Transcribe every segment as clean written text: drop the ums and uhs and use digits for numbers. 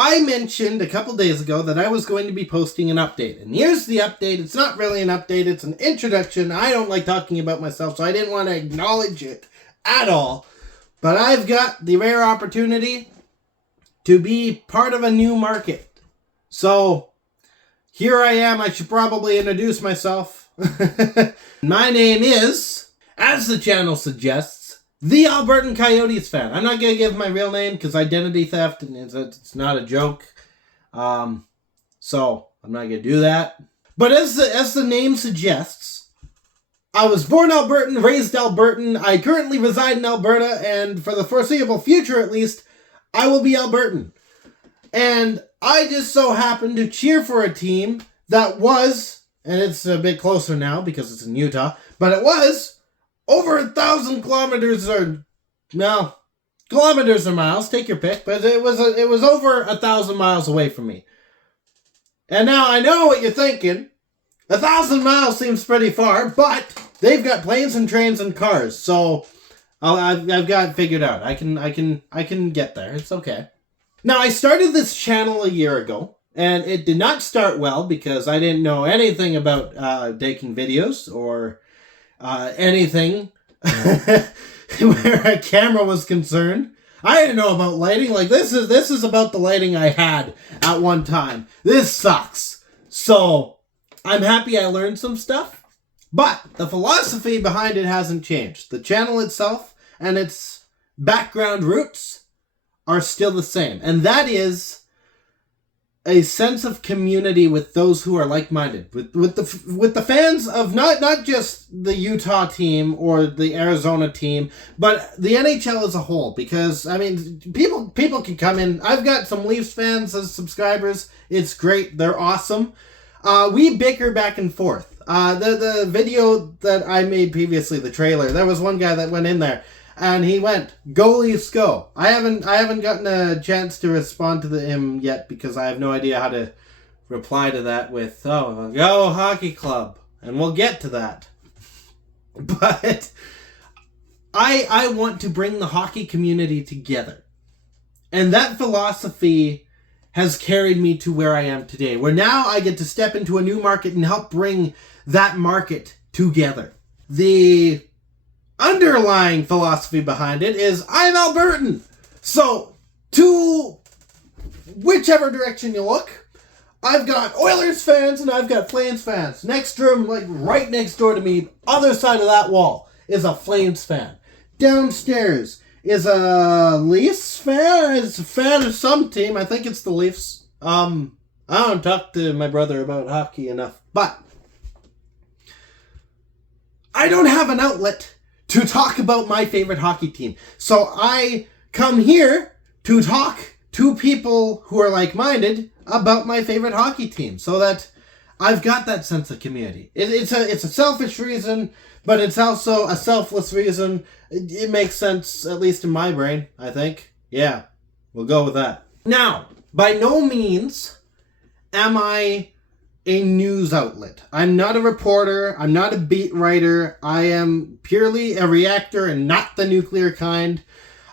I mentioned a couple days ago that I was going to be posting an update. And here's the update. It's not really an update. It's an introduction. I don't like talking about myself, so I didn't want to acknowledge it at all. But I've got the rare opportunity to be part of a new market. So here I am. I should probably introduce myself. My name is, as the channel suggests, the Albertan Coyotes fan. I'm not going to give my real name because identity theft, and it's not a joke. So I'm not going to do that. But as the name suggests, I was born Albertan, raised Albertan. I currently reside in Alberta, and for the foreseeable future at least, I will be Albertan. And I just so happened to cheer for a team that was, and it's a bit closer now because it's in Utah, but it was over 1,000 kilometers, or no, kilometers or miles, take your pick, but it was over 1,000 miles away from me. And now I know what you're thinking. 1,000 miles seems pretty far, but they've got planes and trains and cars, so I've got it figured out. I can get there. It's okay. Now, I started this channel a year ago, and it did not start well because I didn't know anything about taking videos or anything where a camera was concerned. I didn't know about lighting. Like, this is about the lighting I had at one time. This sucks. So I'm happy I learned some stuff, but the philosophy behind it hasn't changed. The channel itself and its background roots are still the same, and that is a sense of community with those who are like-minded, with the fans of not just the Utah team or the Arizona team, but the NHL as a whole. Because I mean, people can come in. I've got some Leafs fans as subscribers. It's great. They're awesome. We bicker back and forth. The video that I made previously, the trailer, there was one guy that went in there and he went, "Go Leafs, go." I haven't gotten a chance to respond to him yet because I have no idea how to reply to that with, "Oh, go hockey club," and we'll get to that. But I want to bring the hockey community together, and that philosophy has carried me to where I am today, where now I get to step into a new market and help bring that market together. The underlying philosophy behind it is I'm Albertan. So, to whichever direction you look, I've got Oilers fans and I've got Flames fans. Next room, like right next door to me, other side of that wall, is a Flames fan. Downstairs is a Leafs fan. It's a fan of some team. I think it's the Leafs. I don't talk to my brother about hockey enough, but I don't have an outlet to talk about my favorite hockey team. So I come here to talk to people who are like-minded about my favorite hockey team, so that I've got that sense of community. It's a selfish reason, but it's also a selfless reason. It makes sense, at least in my brain, I think. Yeah, we'll go with that. Now, by no means am I a news outlet. I'm not a reporter. I'm not a beat writer. I am purely a reactor and not the nuclear kind.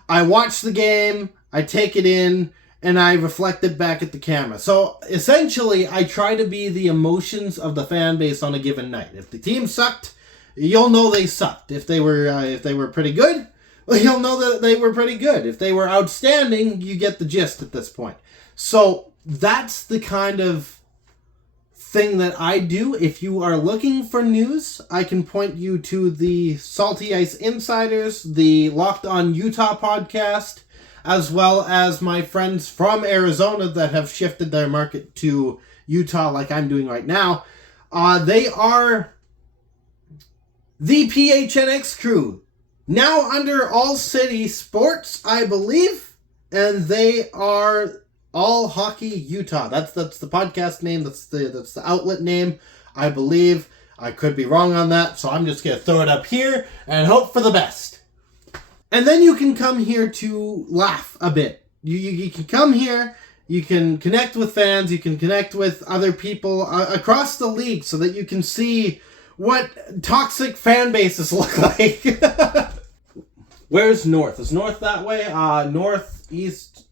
I watch the game, I take it in, and I reflect it back at the camera. So essentially, I try to be the emotions of the fan base on a given night. If the team sucked, you'll know they sucked. If they were pretty good, well, you'll know that they were pretty good. If they were outstanding, you get the gist at this point. So that's the kind of thing that I do. If you are looking for news, I can point you to the Salty Ice Insiders, the Locked on Utah podcast, as well as my friends from Arizona that have shifted their market to Utah like I'm doing right now. They are the PHNX crew, now under All City Sports, I believe, and they are All Hockey Utah. That's the podcast name. That's the outlet name, I believe. I could be wrong on that, so I'm just going to throw it up here and hope for the best. And then you can come here to laugh a bit. You can come here, you can connect with fans, you can connect with other people across the league so that you can see what toxic fan bases look like. Where's north? Is north that way? North, east,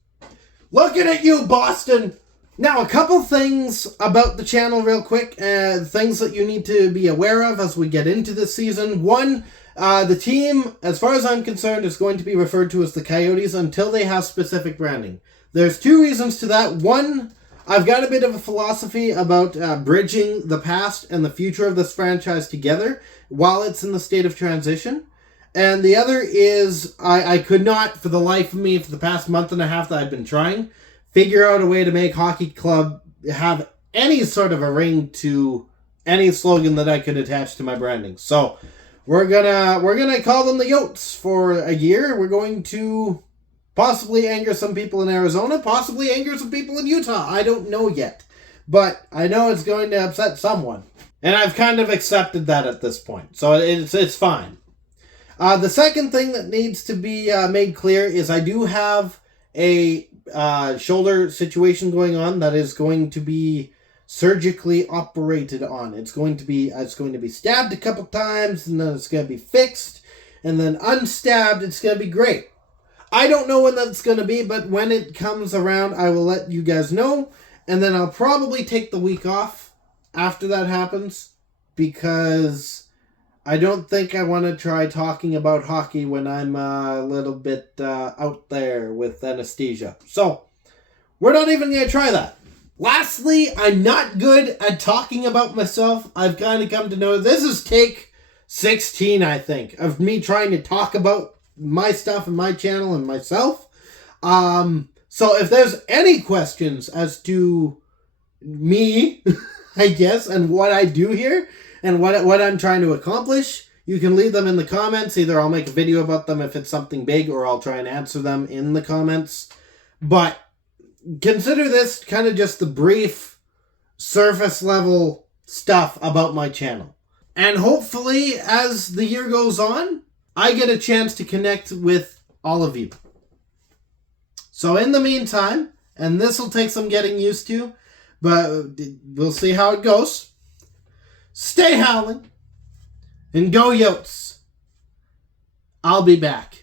Looking at you, Boston! Now, a couple things about the channel real quick. Things that you need to be aware of as we get into this season. One, the team, as far as I'm concerned, is going to be referred to as the Coyotes until they have specific branding. There's two reasons to that. One, I've got a bit of a philosophy about bridging the past and the future of this franchise together while it's in the state of transition. And the other is I could not, for the life of me, for the past month and a half that I've been trying, figure out a way to make Hockey Club have any sort of a ring to any slogan that I could attach to my branding. So we're gonna call them the Yotes for a year. We're going to possibly anger some people in Arizona, possibly anger some people in Utah. I don't know yet, but I know it's going to upset someone, and I've kind of accepted that at this point. So it's fine. The second thing that needs to be made clear is I do have a shoulder situation going on that is going to be surgically operated on. It's going to be stabbed a couple times, and then it's going to be fixed, and then unstabbed. It's going to be great. I don't know when that's going to be, but when it comes around, I will let you guys know, and then I'll probably take the week off after that happens, because I don't think I want to try talking about hockey when I'm a little bit out there with anesthesia. So, we're not even going to try that. Lastly, I'm not good at talking about myself. I've kind of come to know this is take 16, I think, of me trying to talk about my stuff and my channel and myself. So if there's any questions as to me, I guess, and what I do here, and what I'm trying to accomplish, you can leave them in the comments. Either I'll make a video about them if it's something big, or I'll try and answer them in the comments. But consider this kind of just the brief, surface level stuff about my channel. And hopefully, as the year goes on, I get a chance to connect with all of you. So in the meantime, and this will take some getting used to, but we'll see how it goes. Stay howling, and go Yotes. I'll be back.